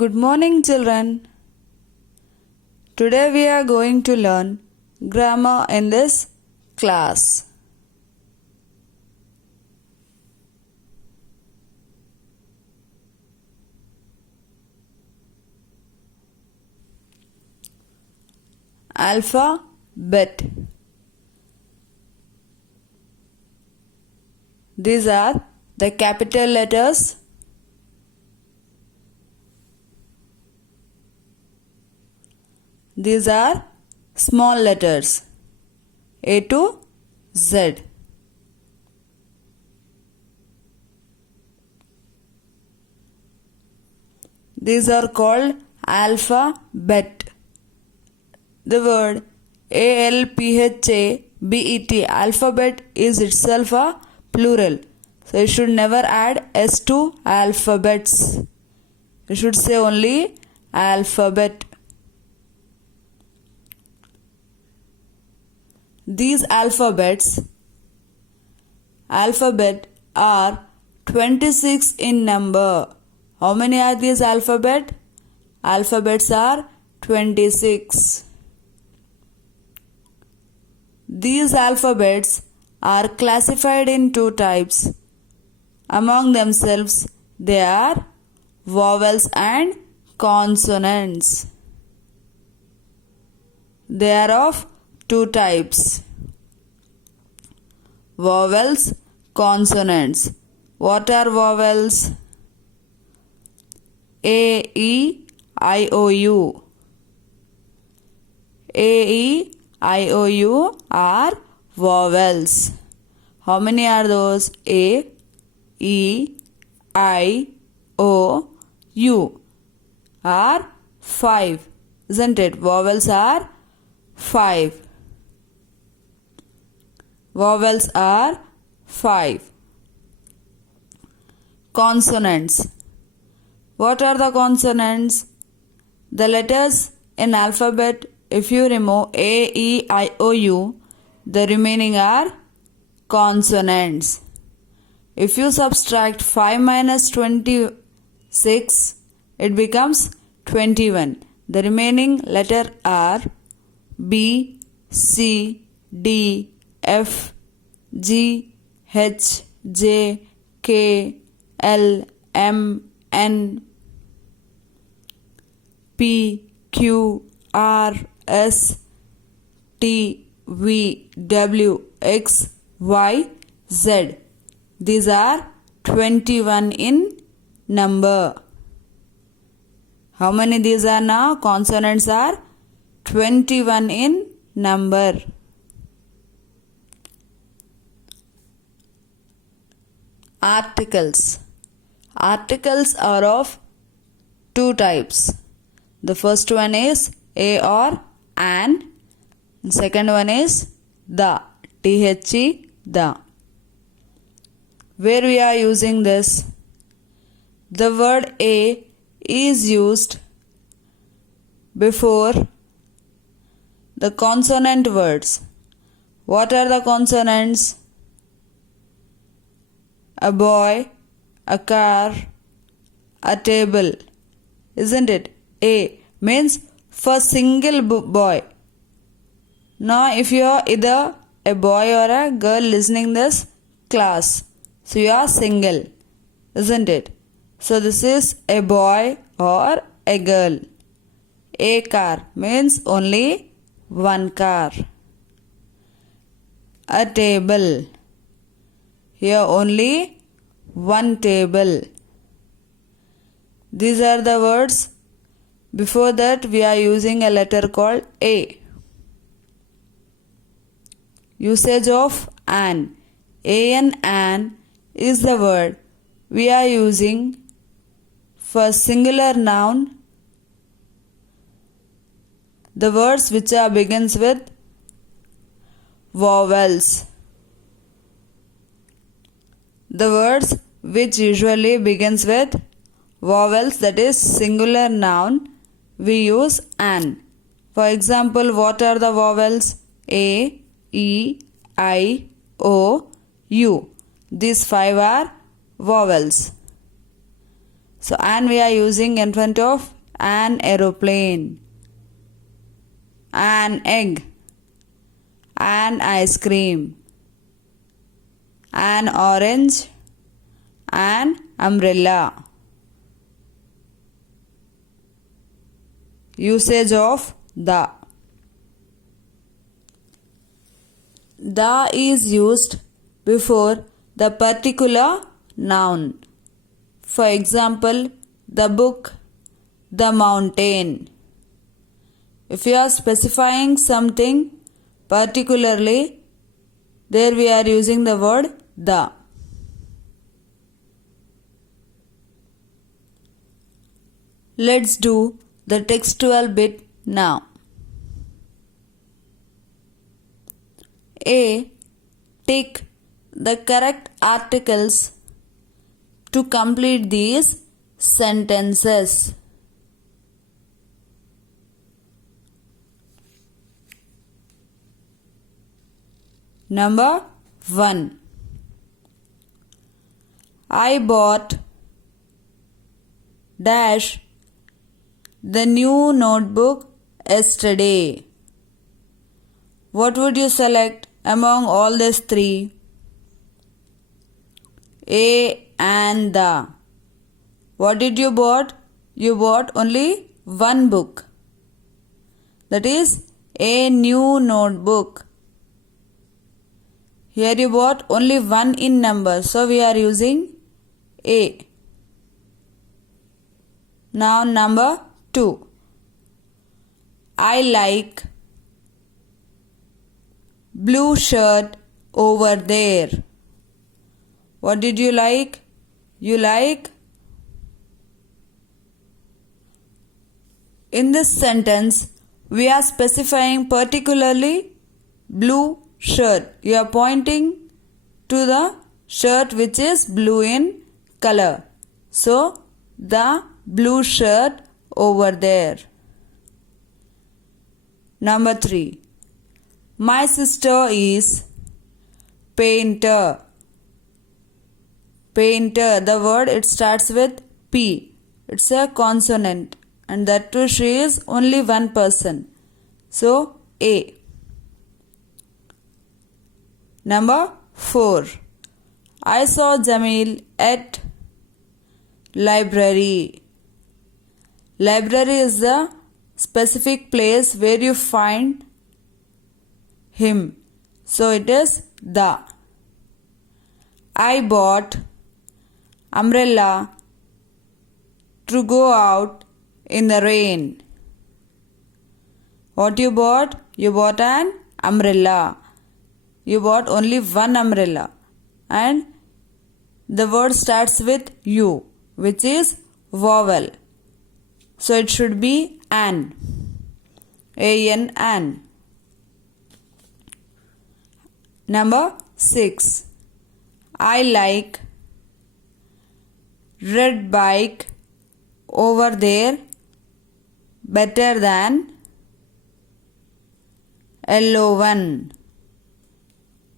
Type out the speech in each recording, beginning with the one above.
Good morning, children. Today we are going to learn grammar in this class. Alphabet. These are the capital letters. These are small letters A to Z. These are called alphabet. The word alphabet, alphabet is itself a plural. So you should never add s to alphabets. You should say only alphabet. These alphabet are 26 in number. How many are these alphabet? Alphabets are 26. These alphabets are classified in two types. Among themselves, they are vowels and consonants. They are of two types. Vowels, consonants. What are vowels? A, E, I, O, U. A, E, I, O, U are vowels. How many are those? A, E, I, O, U are 5. Isn't it? Vowels are 5. Vowels are 5. Consonants. What are the consonants? The letters in alphabet, if you remove A, E, I, O, U, the remaining are consonants. If you subtract 5 minus 26, it becomes 21. The remaining letter are B, C, D, F, G, H, J, K, L, M, N, P, Q, R, S, T, V, W, X, Y, Z. These are 21 in number. How many these are now? Consonants are 21 in number. Articles. Articles are of two types. The first one is a or an. The second one is the, the, the. Where we are using this? The word a is used before the consonant words. What are the consonants? A boy, a car, a table. Isn't it? A means for single boy. Now if you are either a boy or a girl listening this class, so you are single. Isn't it? So this is a boy or a girl. A car means only one car. A table. Here only one table. These are the words. Before that we are using a letter called A. Usage of an. An is the word we are using for singular noun. The words which are begins with vowels. The words which usually begins with vowels, that is singular noun, we use an. For example, what are the vowels? A, E, I, O, U. These 5 are vowels. So an we are using in front of an aeroplane. An egg. An ice cream. An orange. An umbrella. Usage of the. The is used before the particular noun. For example, the book, the mountain. If you are specifying something particularly, there we are using the word the. Let's do the textual bit now. A. Tick the correct articles to complete these sentences. Number 1. I bought dash the new notebook yesterday. What would you select among all these three? A and the. What did you bought? You bought only one book. That is a new notebook. Here you bought only one in number, so we are using A. Now number 2. I like blue shirt over there. What did you like? You like. In this sentence, we are specifying particularly blue shirt. You are pointing to the shirt which is blue in color. So, the blue shirt over there. Number 3. My sister is painter. Painter, the word it starts with P. It's a consonant, and that too she is only one person. So, A. Number 4. I saw Jamil at library. Library is the specific place where you find him. So it is the. I bought umbrella to go out in the rain. What you bought? You bought an umbrella. You bought only one umbrella. And the word starts with U, which is vowel. So it should be an. A-N, an. Number 6. I like red bike over there better than yellow one.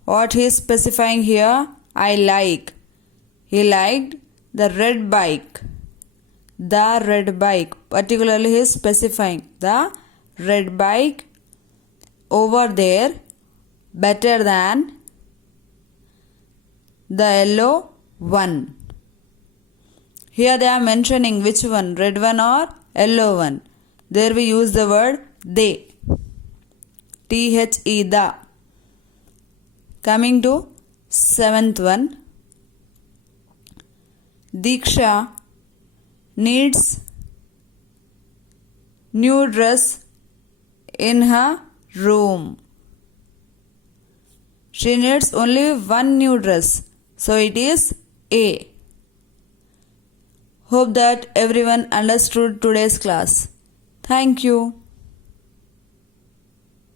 What he is specifying here? I like. He liked the red bike. The red bike. Particularly he is specifying the red bike over there better than the yellow one. Here they are mentioning which one, red one or yellow one. There we use the word they. T-H-E, the. Coming to 7th one. Diksha needs new dress in her room. She needs only one new dress. So it is A. Hope that everyone understood today's class. Thank you.